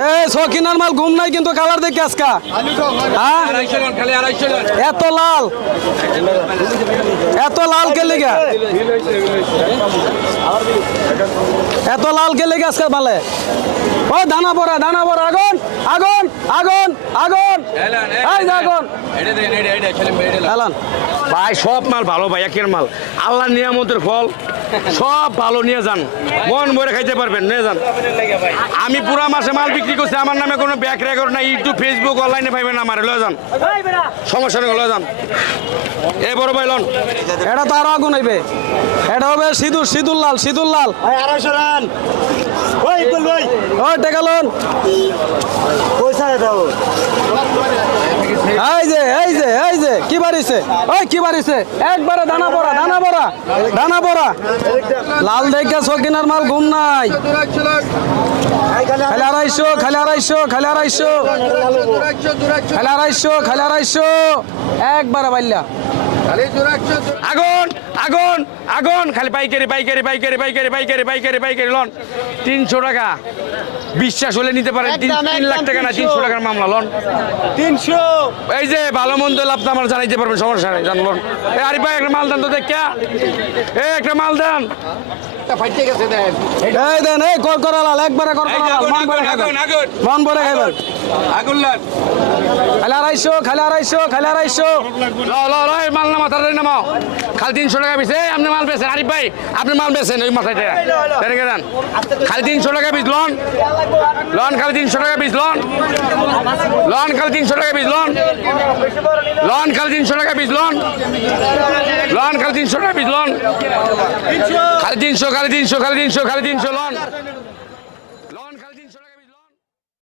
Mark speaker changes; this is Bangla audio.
Speaker 1: এ সকিনার মাল ঘুম নাই কিন্তু কালার দেখে আজকা। হ্যাঁ? এত লাল। এত লাল কে লেগে? এত লাল কে লেগে আজকে মালে? ও দানা পড়া দানা পড়া আগুন আগুন আগুন আগুন। আগুন।
Speaker 2: ভাই সব মাল ভালো ভাই একের মাল। আল্লাহ নিয়ামতের ফল। সব ভালো নিয়ে যান। মন ভরে খাইতে পারবেন নিয়ে যান। আমি পুরা মাসে মাল বিক্রি করছি আমার নামে কোনো ব্যাক রেকর্ড নাই ইউটিউব ফেসবুক অনলাইনে পাইবেন আমার লয়ে যান। সমস্যা নেই লয়ে যান। এ বড় ভাই লন।
Speaker 1: এটা তো আরও আগুন হইবে এটা হবে সিঁদুর সিঁদুর লাল সিঁদুর লাল।
Speaker 3: আড়াইশো রান। ওই
Speaker 1: ও টেকালন
Speaker 3: পয়সা দাও
Speaker 1: এই যে এই যে এই যে কি বাড়িছে? ওই কি বাড়িছে? একবারে দানা পড়া দানা পড়া দানা পড়া লাল দেখে সকিনার মাল ঘুম নাই। খালি আড়াইশো খালি আড়াইশো খালি আড়াইশো। খালি আড়াইশো খালি আড়াইশো। একবারে বাইল্লা।
Speaker 2: আগুন আগুন আগুন। খালি পাইকারি পাইকারি পাইকারি পাইকারি পাইকারি পাইকারি পাইকারি, লন। তিনশো টাকা। বিশ্বাস হলে নিতে পারেন। তিন তিন লাখ টাকা না তিনশো। টাকার মামলা লন।
Speaker 3: তিনশো।
Speaker 2: এই যে ভালো মন্দ লাভ তো আমার জানাইতে পারবেন সমস্যা নেই জানলন এ আরিফ ভাই একটা মাল দেন তো দেখা এ একটা মাল দেন।
Speaker 1: খালি
Speaker 2: তিনশো টাকা বেছে আপনি মাল বেছেন আরিফ ভাই আপনি মাল বেছেন ওই মাথায় খালি তিনশো টাকা বীজ লন। লন খালি তিনশো টাকা পিস, লন। লন খালি তিনশো টাকা পিস, লন। লন খালি তিনশো টাকা পিস, লন। লন খালি তিনশো টাকা পিস, লন। খালি তিনশো খালি তিনশো খালি তিনশো খালি তিনশো, লন।